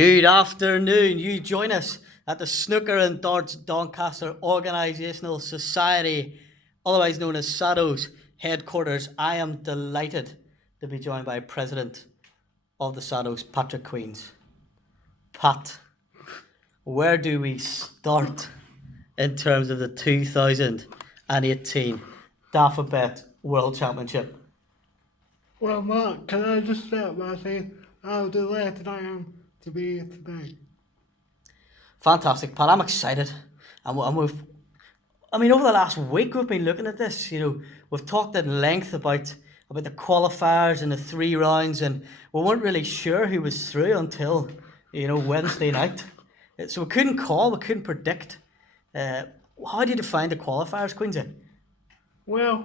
Good afternoon. You join us at the Snooker and Darts Doncaster Organisational Society, otherwise known as SADO's headquarters. I am delighted to be joined by President of the SADO's, Patrick Queens. Pat, where do we start in terms of the 2018 Dafabet World Championship? Well, Mark, can I just start by saying how delighted I am to be here today? Fantastic, Pat. I'm excited. Over the last week we've been looking at this. We've talked at length about the qualifiers and the 3 rounds, and we weren't really sure who was through until Wednesday night. So we couldn't call, we couldn't predict. How did you find the qualifiers, Queensy? Well,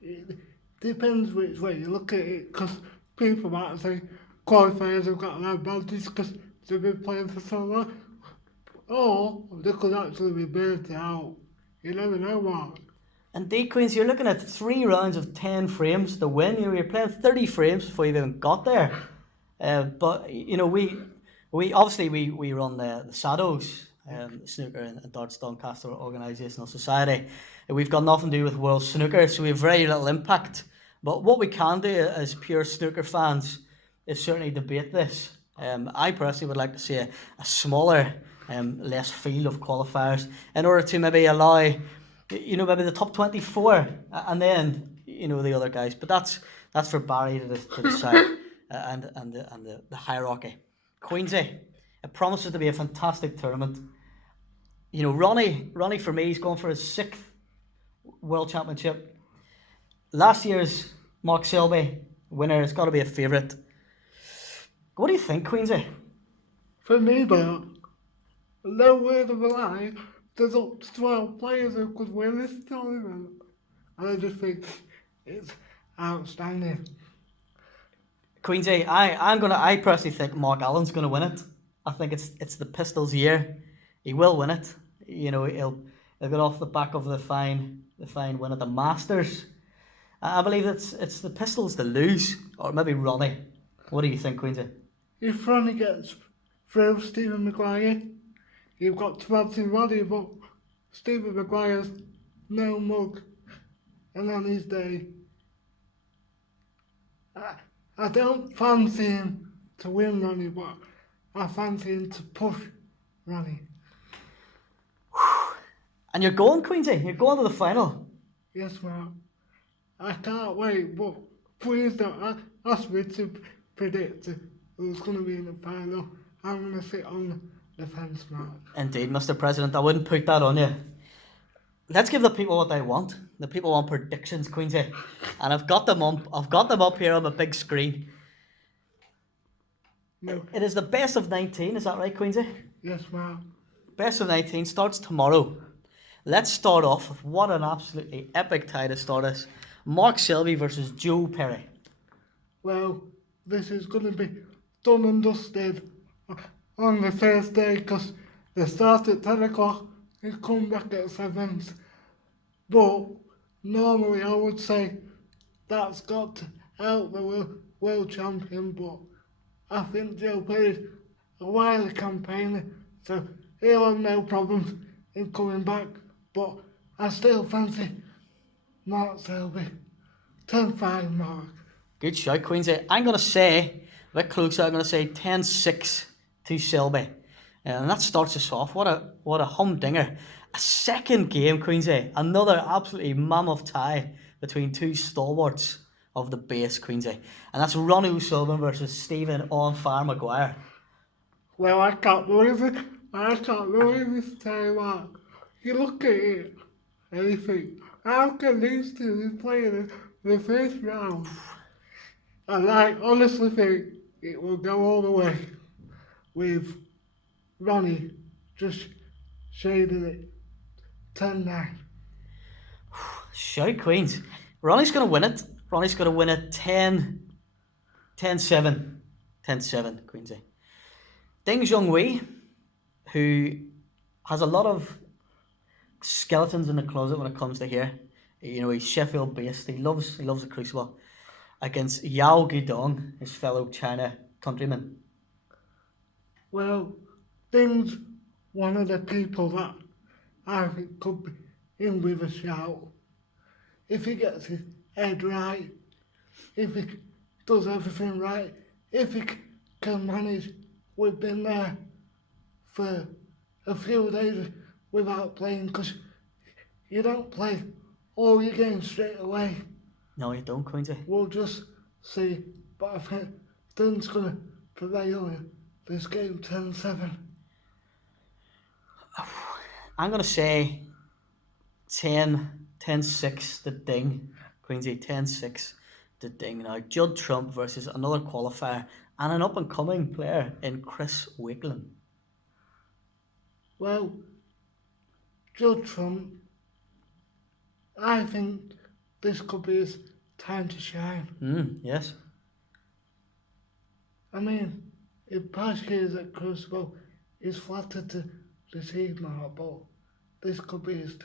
it depends which way you look at it, because people might say qualifiers have got an advantage because they've been playing for so long, or they could actually be burnt out. You never know, Mark. Indeed, Queens, you're looking at 3 rounds of 10 frames to win. You're playing 30 frames before you even got there. But we run the SADOs, Snooker and Darts Doncaster Organisational Society. We've got nothing to do with World Snooker, so we have very little impact. But what we can do as pure snooker fans is certainly debate this. I personally would like to see a smaller, less field of qualifiers in order to maybe allow, maybe the top 24 and then, the other guys. But that's for Barry to decide and the hierarchy. Queensy, it promises to be a fantastic tournament. Ronnie for me, he's going for his 6th World Championship. Last year's Mark Selby winner has got to be a favourite. What do you think, Queensy? For me, Mark, no word of a lie, there's up to 12 players who could win this tournament. And I just think it's outstanding. Queensy, I personally think Mark Allen's gonna win it. I think it's the Pistols' year. He will win it. He'll get off the back of the fine win at the Masters. I believe it's the Pistols to lose, or maybe Ronnie. What do you think, Queensy? If Ronnie gets through Stephen Maguire, you've got to add to Ronnie, but Stephen Maguire's no mug, and on his day, I don't fancy him to win Ronnie, but I fancy him to push Ronnie. And you're going, Queensy? You're going to the final? Yes, Mark. I can't wait, but please don't ask me to predict who's going to be in the final. I'm going to sit on the fence, Mark. Indeed, Mr. President, I wouldn't put that on you. Let's give the people what they want. The people want predictions, Queensy, and I've got them up here on the big screen. No. It is the best of 19. Is that right, Queensy? Yes, Mark. Best of 19 starts tomorrow. Let's start off with what an absolutely epic tie to start us. Mark Selby versus Joe Perry. Well, this is going to be done and dusted on the first day because they start at 10 o'clock and come back at 7. But normally I would say that's got to help the world champion, but I think Joe Perry's a wily campaigner, so he'll have no problems in coming back. But I still fancy Mark Selby. 10-5, Mark. Good shout, Queensy. I'm going to say, a bit closer, I'm going to say 10-6 to Selby. And that starts us off. What a humdinger. A second game, Queensy. Another absolutely mammoth tie between 2 stalwarts of the base, Queensy. And that's Ronnie O'Sullivan versus Stephen On Fire Maguire. Well, I can't believe it. I can't believe this tie, Mark. You look at it and you think, how can these two be playing in the first round? And I honestly think it will go all the way with Ronnie just shading it 10-9. Shout, Queens. Ronnie's going to win it. Ronnie's going to win it 10-7. 10-7, Queensy. Ding Junhui, who has a lot of skeletons in the closet when it comes to here. He's Sheffield based. He loves the crucible. Against Yao Guidong, his fellow China countryman. Well, Dean's one of the people that I think could be in with a shout. If he gets his head right, if he does everything right, if he can manage, we've been there for a few days without playing because you don't play all your games straight away. No, you don't, Quincy. We'll just see. But I think Dean's going to prevail in this game 10-7. I'm going to say 10-6 to Ding. Quincy, 10-6 to Ding. Now, Judd Trump versus another qualifier and an up-and-coming player in Chris Wakeland. Well, Judd Trump, I think this could be his time to shine. Yes. I mean, in past years at Crucible, he's flattered to receive more, but this could be his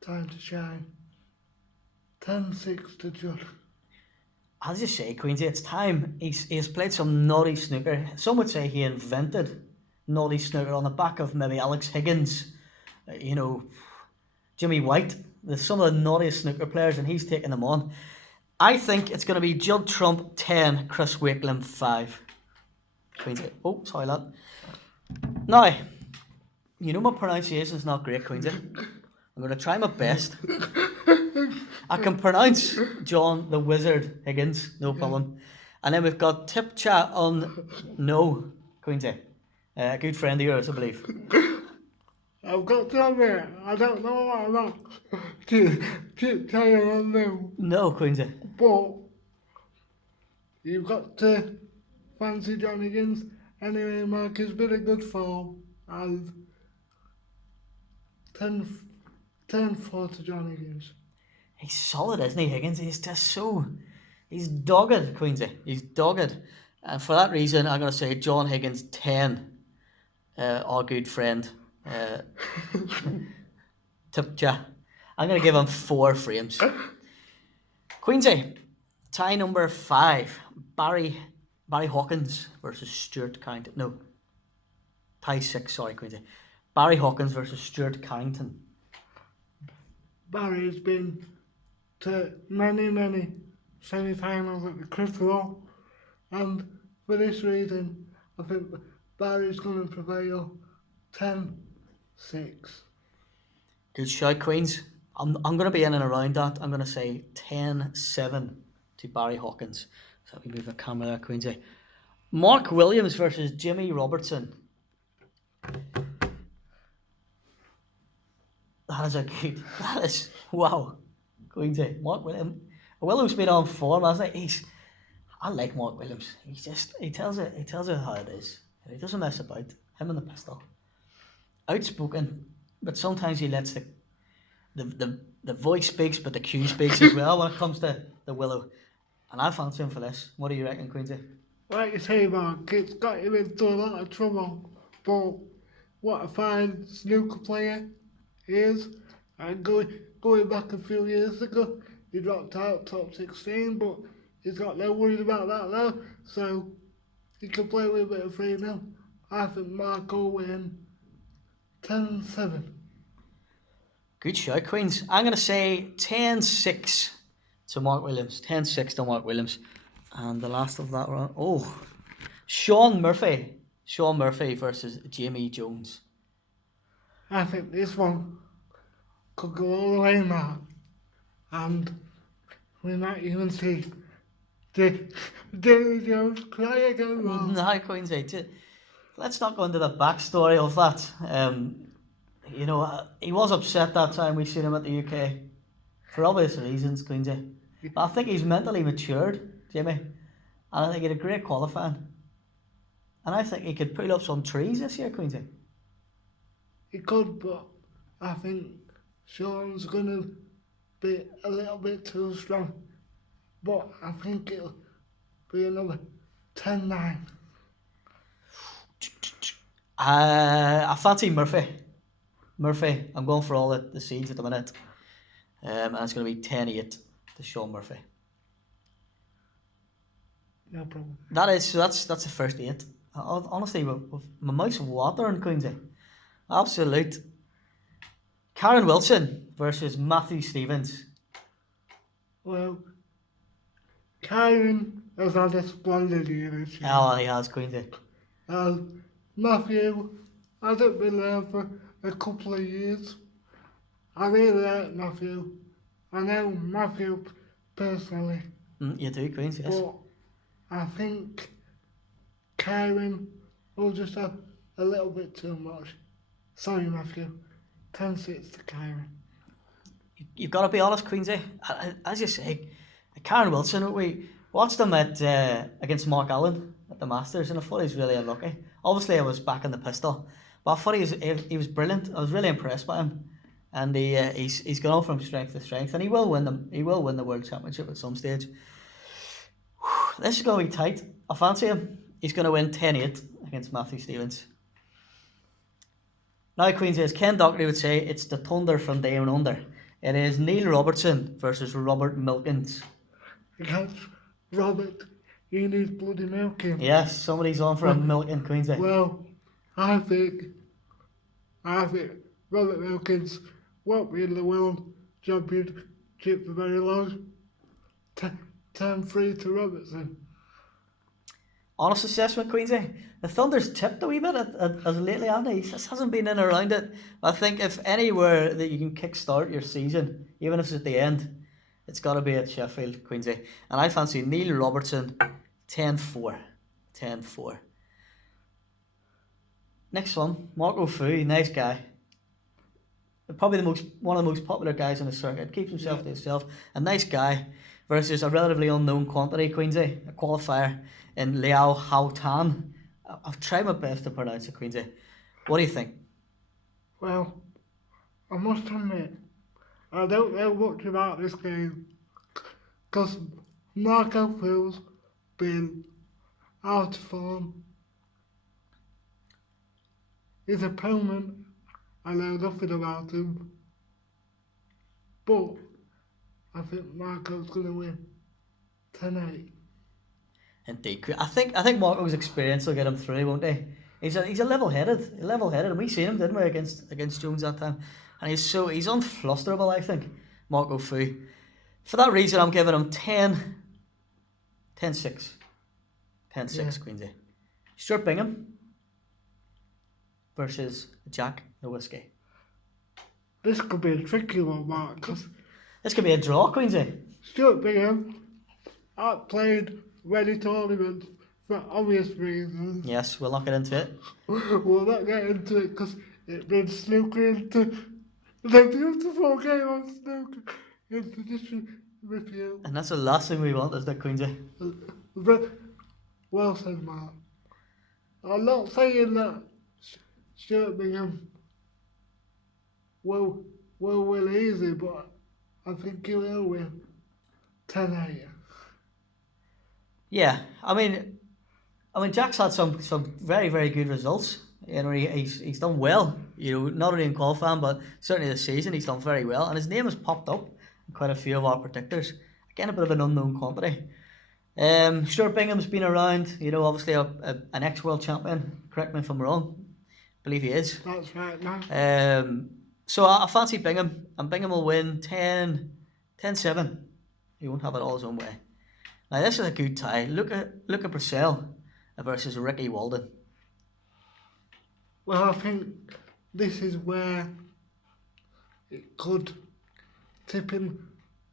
time to shine. 10-6 to Judd. As you say, Quincy, it's time. He's played some naughty snooker. Some would say he invented naughty snooker on the back of maybe Alex Higgins, Jimmy White. There's some of the naughtiest snooker players, and he's taking them on. I think it's going to be Judd Trump 10, Chris Wakeland 5. Quincy. Oh, sorry, lad. Now, my pronunciation's not great, Quincy. I'm going to try my best. I can pronounce John the Wizard Higgins, no problem. And then we've got Tip Chat on No, Quincy. A good friend of yours, I believe. I've got to admit, I don't know what I'm not keep telling on No. No, Quincy. But you've got to fancy John Higgins. Anyway, Mark has been a good form. And 10-4 to John Higgins. He's solid, isn't he, Higgins? He's just so... He's dogged, Quincy. He's dogged. And for that reason, I'm going to say John Higgins 10. Our good friend. Tipja. I'm going to give him 4 frames. Quincy, tie number 5. Barry Hawkins versus Stuart Carrington. No. Tie 6, sorry, Quincy. Barry Hawkins versus Stuart Carrington. Barry's been to many semi-finals at the Crystal, and for this reason, I think Barry's going to prevail 10-6. Good shout, Queens. I'm going to be in and around that. I'm going to say 10-7 to Barry Hawkins. So we move the camera there, Queensy. Mark Williams versus Jimmy Robertson. That is, wow. Queensy. Mark Williams been on form, hasn't he? I like Mark Williams. He tells it how it is. He doesn't mess about. Him and the pistol. Outspoken, but sometimes he lets the voice speaks, but the cue speaks as well when it comes to the Willow. And I fancy him for this. What do you reckon, Queensy? Like you say, Mark, it's got him into a lot of trouble. But what a fine snooker player he is. And going back a few years ago, he dropped out top 16, but he's got no worries about that now. So he can play with a bit of freedom. I think Mark will win 10-7. Good shout, Queens. I'm going to say 10-6 to Mark Williams. 10-6 to Mark Williams. And the last of that round, Sean Murphy. Sean Murphy versus Jamie Jones. I think this one could go all the way, Mark. And we might even see Jamie Jones cry again, Mark. No, Queensy. Let's not go into the backstory of that. He was upset that time we seen him at the UK. For obvious reasons, Queensy. But I think he's mentally matured, Jimmy. And I think he had a great qualifying. And I think he could pull up some trees this year, Queensy. He could, but I think Sean's going to be a little bit too strong. But I think it'll be another 10-9. I fancy Murphy. I'm going for all the seeds at the minute. And it's going to be 10-8 to Sean Murphy. No problem. That's the first 8. Honestly, with my mouth's watering, Queensy. Absolute. Karen Wilson versus Matthew Stevens. Well, Karen has had a splendid year this year. Oh, he has, Queensy. Matthew hasn't been there for a couple of years. I really like Matthew. I know Matthew personally, You do, Queens, yes. but I think Karen will just have a little bit too much. Sorry, Matthew. 10-6 to Karen. You've got to be honest, Queensy. As you say, Karen Wilson, we watched him at against Mark Allen at the Masters, and I thought he was really unlucky. Obviously, I was back in the pistol, but I thought he was brilliant. I was really impressed by him, and he's gone from strength to strength, and he will win them. He will win the World Championship at some stage. This is going to be tight. I fancy him. He's going to win 10-8 against Matthew Stevens. Now, Queensy, as Ken Dockery would say, it's the thunder from down under. It is Neil Robertson versus Robert Milkins. Against Robert, he needs bloody milking. Yes, somebody's on for a milking, Queensy. Well, I think Robert Wilkins won't be in the World Championship for very long. 10-3 to Robertson. Honest assessment, Queensy. The Thunder's tipped a wee bit as lately, hasn't he? He just hasn't been in around it. I think if anywhere that you can kick-start your season, even if it's at the end, it's got to be at Sheffield, Queensy. And I fancy Neil Robertson 10-4. 10-4. Next one, Marco Fu, nice guy. Probably one of the most popular guys in the circuit. Keeps himself to himself. A nice guy versus a relatively unknown quantity, Queensy. A qualifier in Liao Hao Tan. I've tried my best to pronounce it, Queensy. What do you think? Well, I must admit, I don't know much about this game because Marco Fu's been out of form. His opponent, I know nothing about him, but I think Marco's going to win 10-8. Indeed, I think Marco's experience will get him through, won't he? He's a level-headed, and we seen him, didn't we, against Jones that time? And he's unflusterable, I think, Marco Fu. For that reason, I'm giving him 10-6. 10-6, Queensy. Stuart Bingham versus Jack Nowitzki. This could be a tricky one, Mark, because This could be a draw, Queensy. Stuart Bingham outplayed many tournaments for obvious reasons. Yes, we'll not get into it. We'll not get into it because it brings snooker into the beautiful game of snooker into disrepute. And that's the last thing we want, isn't it, Queensy? Well said, Mark. I'm not saying that Stuart Bingham will win easy, but I think he will win 10-8. Yeah, I mean, Jack's had some very, very good results. You know, he's done well. You know, not only in qualifying, but certainly this season he's done very well. And his name has popped up in quite a few of our predictors. Again, a bit of an unknown quantity. Stuart Bingham's been around. You know, obviously an ex-world champion. Correct me if I'm wrong. I believe he is. That's right, man. So I fancy Bingham, and Bingham will win 10-7. He won't have it all his own way. Now this is a good tie. Look at Purcell versus Ricky Walden. Well, I think this is where it could tip in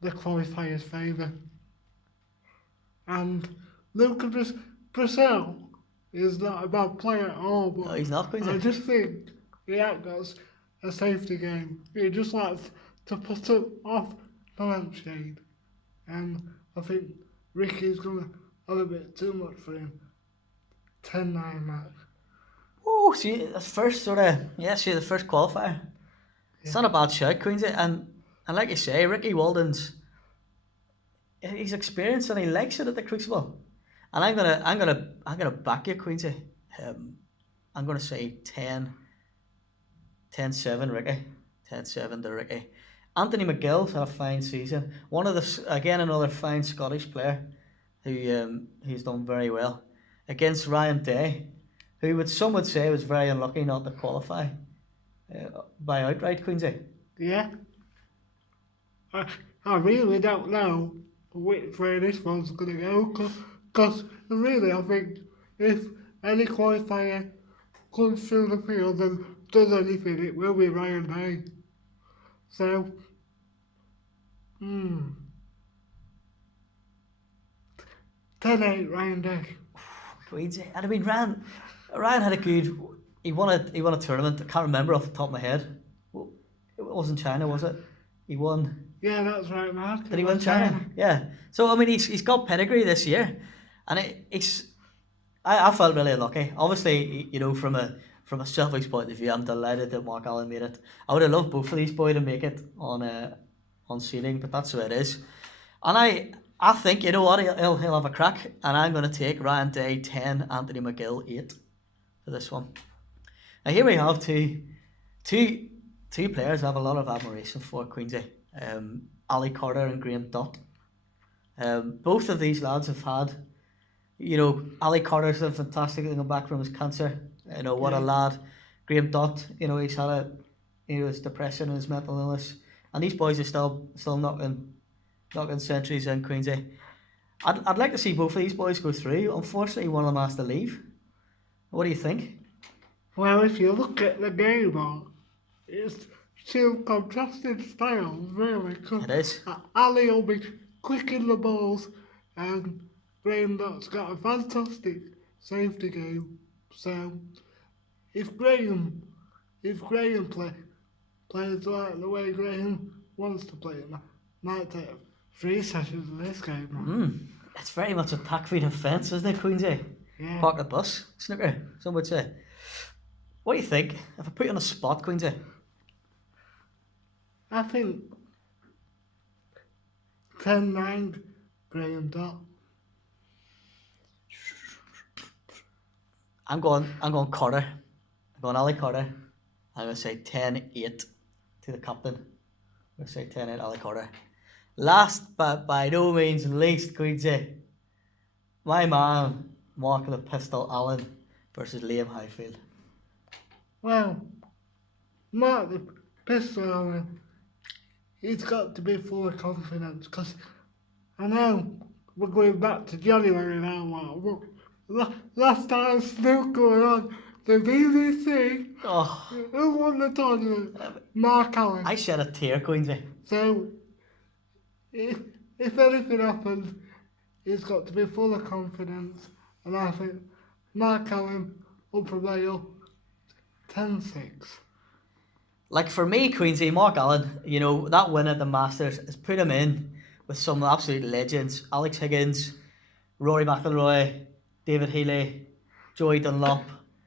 the qualifier's favour. And Lucas Purcell is not a bad player at all, but No, he's not, Queensy. I just think he acts a safety game. He just likes to put it off the lampshade. And I think Ricky's going to have a bit too much for him. 10-9, Mark. Oh, see, the first the first qualifier. It's not a bad shout, Queensy, and like you say, Ricky Walden's he's experienced and he likes it at the Crucible. And I'm gonna back you, Queensy. I'm gonna say 10-7 Ricky. 10-7 to Ricky. Anthony McGill's had a fine season. Another fine Scottish player who he's done very well. Against Ryan Day. who some would say was very unlucky not to qualify by outright, Queensy. Yeah. I really don't know which way this one's going to go, because really I think if any qualifier comes through the field and does anything, it will be Ryan Day. So, 10-8 Ryan Day. Queensy. And I mean, Ryan had a good. He won a tournament. I can't remember off the top of my head. Well, it wasn't China, was it? He won. Yeah, that's right, Mark. Did he win China? Yeah. So I mean, he's got pedigree this year, and I felt really lucky. Obviously, you know, from a selfish point of view, I'm delighted that Mark Allen made it. I would have loved both of these boys to make it on seeding, but that's the way it is. And I think, you know what, he'll have a crack, and I'm going to take Ryan Day 10, Anthony McGill 8 for this one. Now here we have two players I have a lot of admiration for, Queensy. Ali Carter and Graham Dutt. Both of these lads have had, you know, Ali Carter's a fantastic thing back from his cancer. You know, what a lad. Graham Dutt, you know, he's had his depression and his mental illness. And these boys are still knocking centuries in, Queensy. I'd like to see both of these boys go through. Unfortunately, one of them has to leave. What do you think? Well, if you look at the game, it's two contrasting styles, really. It is. Ali will be quick in the balls, and Graham Dutt's got a fantastic safety game. So, if Graham plays like the way Graham wants to play, it might take 3 sessions of this game. It's very much attack v defence, isn't it, Queensy? Yeah. Park the bus, snooker, some would say. What do you think? If I put you on a spot, Queensy? I think 10-9 Graham Dutt. I'm going Carter. I'm going Ali Carter. I'm going to say 10-8 to the captain. I'm going to say 10-8 Ali Carter. Last but by no means least, Queensy, my man, Mark the Pistol Allen versus Liam Highfield. Well, Mark the Pistol Allen, he's got to be full of confidence, because I know we're going back to January now, but last time snooker was on the BBC, who won the tournament? Mark Allen. I shed a tear, Queensy. So, if anything happens, he's got to be full of confidence, and I think Mark Allen will prevail 10-6. Like for me, Queensy, Mark Allen, you know, that win at the Masters has put him in with some absolute legends. Alex Higgins, Rory McIlroy, David Healy, Joey Dunlop,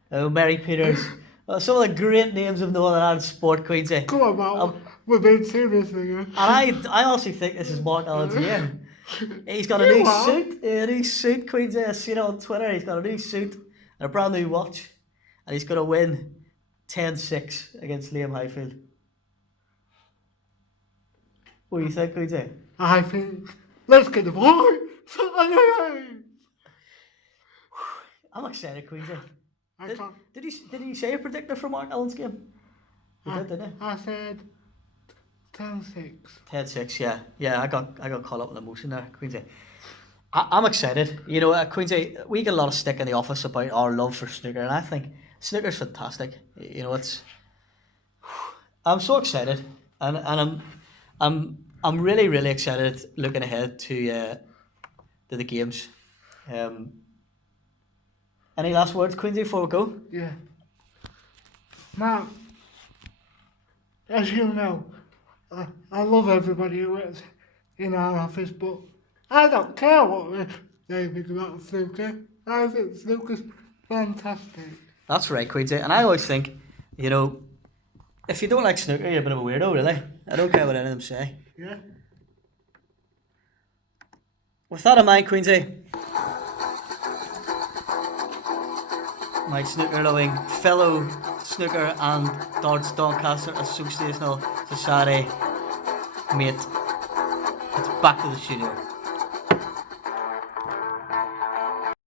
Mary Peters. Some of the great names of Northern Ireland sport, Queensy. Come on, Mark. We're being serious here. And I honestly think this is Mark Allen's year. He's got a new suit, Queensy. I've seen it on Twitter. He's got a new suit and a brand new watch. And he's going to win 10-6 against Liam Highfield. What do you think, Queensy? I think, let's get the boy. I'm excited, Queensy. Did you say a predictor for Mark Allen's game? You did, didn't you? I said 10-6. 10-6, yeah. Yeah, I got caught up in emotion there, Queensy. I'm excited. You know, Queensy, we get a lot of stick in the office about our love for snooker, and I think snooker's fantastic. You know, I'm so excited, and I'm really, really excited looking ahead to the games. Any last words, Queensy, before we go? Yeah. Mark, as you know, I love everybody who works in our office, but I don't care what they think about snooker. I think snooker's fantastic. That's right, Queensy. And I always think, you know, if you don't like snooker, you're a bit of a weirdo, really. I don't care what any of them say. Yeah. With that in mind, Queensy, my snooker-loving fellow snooker and darts Doncaster Associational Society mate, it's back to the studio.